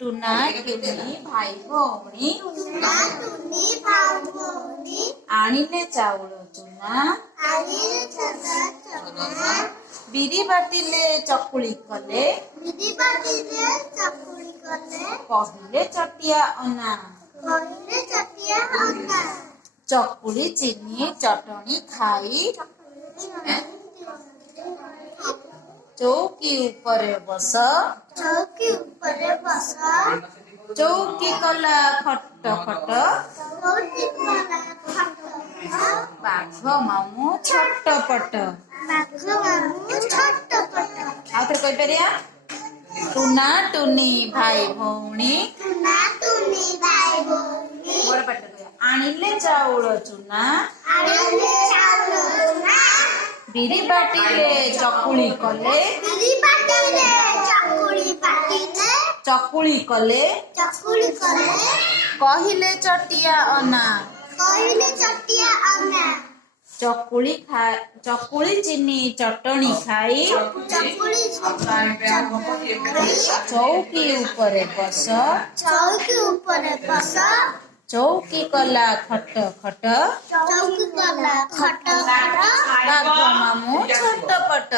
ଟୁନା ଟୁନି ଭାଇ ଭଉଣୀ ଆଣିଲେ ଚାଉଳ ଚୁନା ବିରି ବାଟିଲେ ଚକୁଳି କଲେ କହିଲେ ଚଟିଆ ଅନା ଚକୁଳି ଚିନି ଚଟଣି ଖାଇ ଚୌକି ଉପରେ ବସ ଚୌକି କଲା ଖଟ ଖଟ ବାଘ ମାମୁଁ ଛୋଟ ପଟ ଆଉ ଥରେ କହିପାରିବା ଟୁନା ଟୁନି ଭାଇ ଭଉଣୀ ବଡ ପାଟି ଆଣିଲେ ଚାଉଳ ଚୁନା ବିରି ବାଟିଲେ ଚକୁଳି କଲେ ଚକୁଳି କଲେ କହିଲେ ଚଟିଆ ଅନା ଚକୁଳି ଚିନି ଚଟଣି ଖାଇ ଚୌକି ଉପରେ ବସ ଚୌକି କଲା ଖଟ ଖଟ ବାଘ ମାମୁଁ ଛୋଟ ପଟ